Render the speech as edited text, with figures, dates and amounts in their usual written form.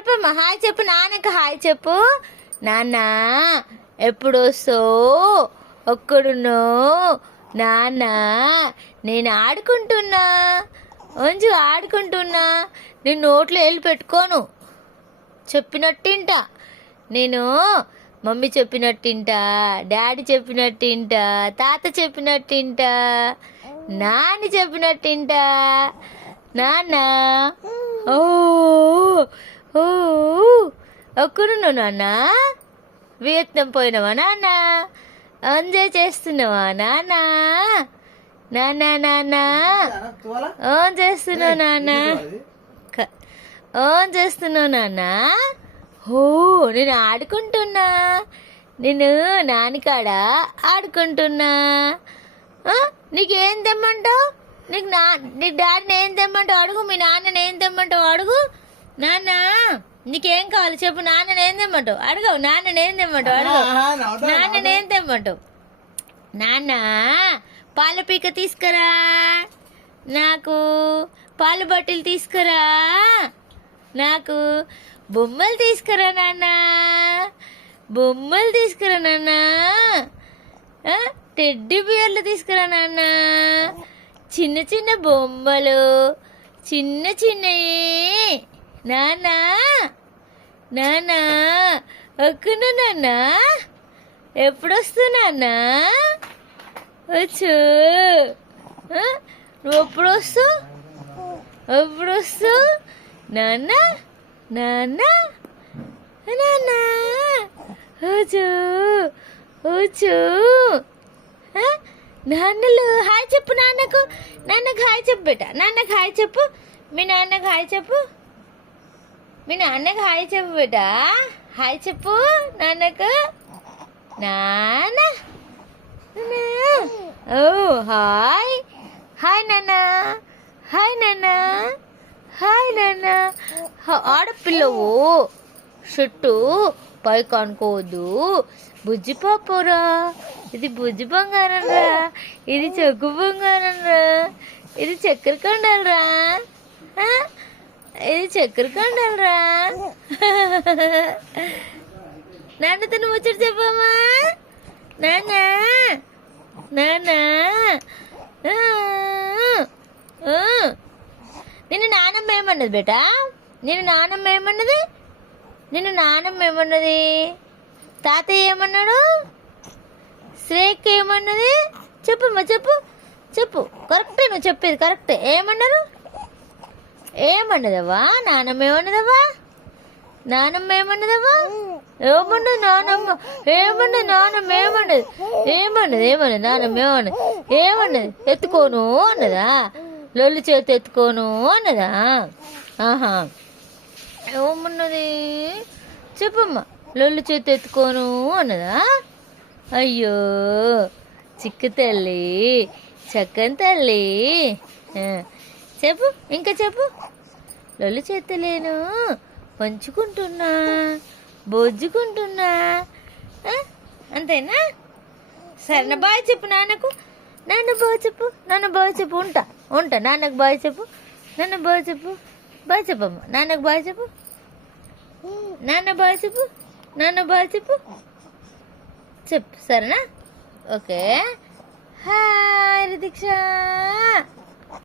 చెప్పమ్మా, హాయ్ చెప్పు నాన్నకు, హాయ్ చెప్పు. నాన్న ఎప్పుడు వస్తావు, ఒక్కడున్నో నాన్న, నేను ఆడుకుంటున్నా, మంచిగా ఆడుకుంటున్నా. నేను నోట్లో వెళ్ళి పెట్టుకోను, చెప్పినట్టింటా. నేను మమ్మీ చెప్పినట్టింటా, డాడీ చెప్పినట్టింటా, తాత చెప్పినట్టింటా, నాని చెప్పినట్టింటా. నాన్న ఓ ఓ ఒక్కడున్నావు నాన్న, వియత్నం పోయినావా నాన్న, ఎంజాయ్ చేస్తున్నావా నాన్న, నాన్న నాన్న ఓన్ చేస్తున్నావు నాన్న, ఓన్ చేస్తున్నావు నాన్న. ఓ నేను ఆడుకుంటున్నా, నేను నానికాడ ఆడుకుంటున్నా. నీకేం తెమ్మంటావు, నీకు డాడీని ఏం తెమ్మంటావు అడుగు, మీ నాన్నని ఏం తెమ్మంటావు అడుగు. నాన్న నీకేం కావాలి చెప్పు, నాన్నని ఏం తెమ్మంటావు అడగవు, నాన్నని ఏం తెమ్మంటావు అడగవు, నాన్నని ఏం తెమ్మంటావు. నాన్న పాల పీక తీసుకురా, నాకు పాల బాటిల్ తీసుకురా, నాకు బొమ్మలు తీసుకురా నాన్న, బొమ్మలు తీసుకురా నాన్న, టెడ్డీ బియర్లు తీసుకురా నాన్న, చిన్న చిన్న బొమ్మలు, చిన్న చిన్నవి నాన్న. నాన్న ఒక్కను నాన్న, ఎప్పుడు వస్తున్నా వచ్చు, నువ్వు ఎప్పుడు వస్తావు, ఎప్పుడు వస్తావు నాన్న, నాన్న నాన్న వచ్చు వచ్చు. నాన్నలు హాయ్ చెప్పు నాన్నకు, నాన్నకు హాయ్ చెప్పు బేట, నాన్నకు హాయ్ చెప్పు, మీ నాన్నకు హాయ్ చెప్పు, మీ నాన్నకు హాయ్ చెప్పు బేట, హాయ్ చెప్పు నాన్నకు. నాన్న ఓ హాయ్, హాయ్ నాన్న, హాయ్ నాన్న, హాయ్ నాన్న. ఆడపిల్లవు చుట్టూ పైకి అనుకోవద్దు, బుజ్జి పాపరా, ఇది బుజ్జి బంగారం రా, ఇది చెక్కు బంగారం రా, ఇది చక్కెర కొండలు రా, ఇది చక్కెర కొండలు రా. నాన్నతో నువ్వు వచ్చి చెప్పమ్మా, నాన్న నాన్న. నిన్ను నానమ్మ ఏమన్నది బేటా, నిన్ను నానమ్మ ఏమన్నది, నిన్ను నానమ్మ ఏమన్నది, తాతయ్య ఏమన్నాడు, శ్రేక్ ఏమన్నది, చెప్పమ్మా చెప్పు చెప్పు, కరెక్టే నువ్వు చెప్పేది కరెక్టే. ఏమన్నారు, ఏమన్నదవ్వా నానమ్మ, ఏమన్నదవ్వా నానమ్మ, ఏమన్నదవ్వా, ఏమన్నది నానమ్మ, ఏమన్నది నానమ్మ, ఏమన్నది ఏమన్నది ఏమన్నది నానమ్మ, ఏమన్నది ఏమన్నది, ఎత్తుకోను అన్నదా, లొల్లి చేతి ఎత్తుకోను అన్నదా. ఆహా ఏమన్నది చెప్పమ్మా, లొల్లి చేతి ఎత్తుకోను అన్నదా. అయ్యో చిక్కు తల్లి, చక్కని తల్లి, చెప్పు ఇంకా చెప్పు. లొల్లి చేతలేను, పంచుకుంటున్నా, బొజ్జుకుంటున్నా, అంతేనా. సరే బాయ్ చెప్పు నాన్నకు, నాన్న బాయ్ చెప్పు, నాన్న బాయ్ చెప్పు, ఉంటా ఉంటా, నాన్నకు బాయ్ చెప్పు, నాన్న బాయ్ చెప్పు, బాయ్ చెప్పమ్మా, నాన్నకు బాయ్ చెప్పు, నాన్న బాయ్ చెప్పు, నాన్న బాయ్ చెప్పు, చెప్పు సరేనా. Okay hi రితిక్ష.